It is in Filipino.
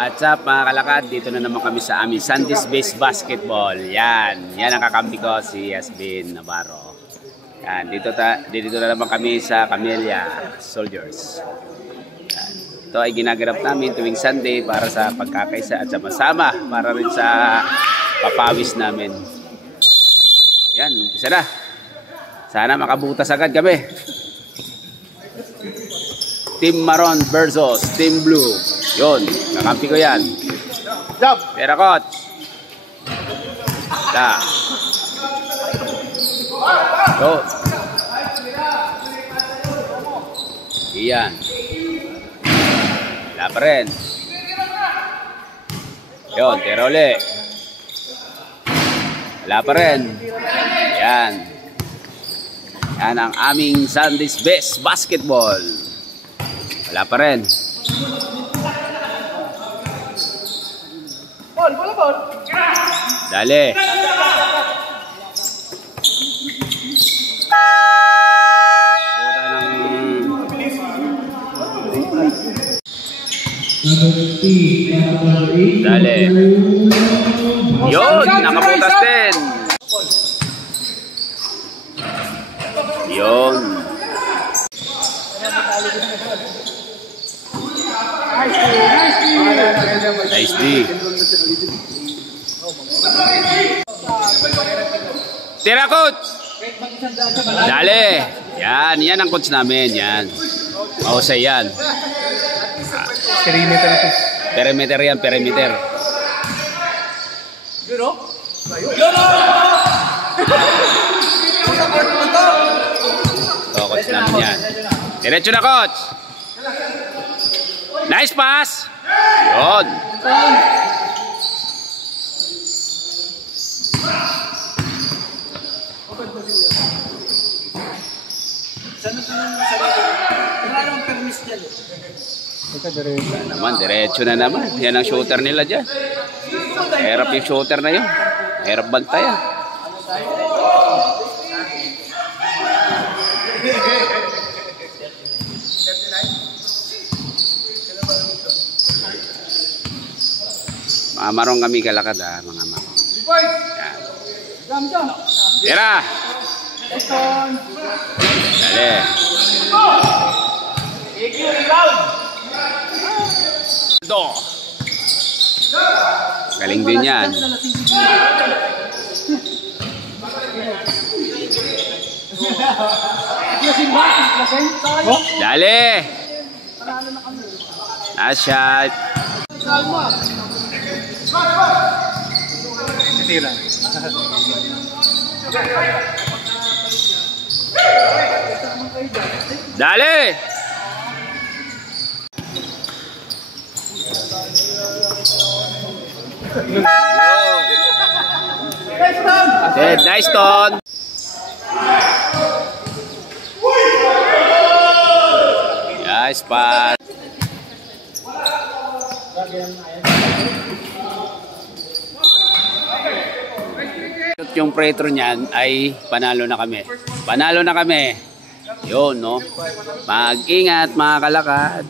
What's up mga kalakad? Dito na naman kami sa aming Sunday's Base Basketball. Yan ang kakampi ko, si Yasmin Navarro. Yan, dito na naman kami sa Camellia Soldiers. Yan. Ito ay ginaganap namin tuwing Sunday para sa pagkakaisa at sama-sama para rin sa papawis namin. Yan, umpisa na. Sana makabutas agad kami. Team Maroon versus Team Blue. Yun, kakampi ko yan. Pera coach. Da. Yun. Iyan. Wala pa rin. Yun, tira uli. Wala pa rin. Yan. Yan ang aming Sunday's Best Basketball. Wala pa rin. Ball. Dali. Dali. Yun, nakabutas din. Yun. Nice D. Tira coach. Dali. Yan ang coach namin. Yan. Mahusay yan. Perimeter ito. Perimeter yan, perimeter. Ito, coach namin yan. Diretso na coach. Nice pass. Yun. Diretso na naman. Yan ang shooter nila dyan. Hirap yung shooter na yun. Hirap bantayan. Mga marong kami kalakad mga marong. Tira! Dali! Do! Galing din yan. Dali! Nice shot! Tira. Dali! Nice ton. Nice pass. Yung pretro niyan ay panalo na kami. Panalo na kami. Yun, no? Mag-ingat mga kalakad.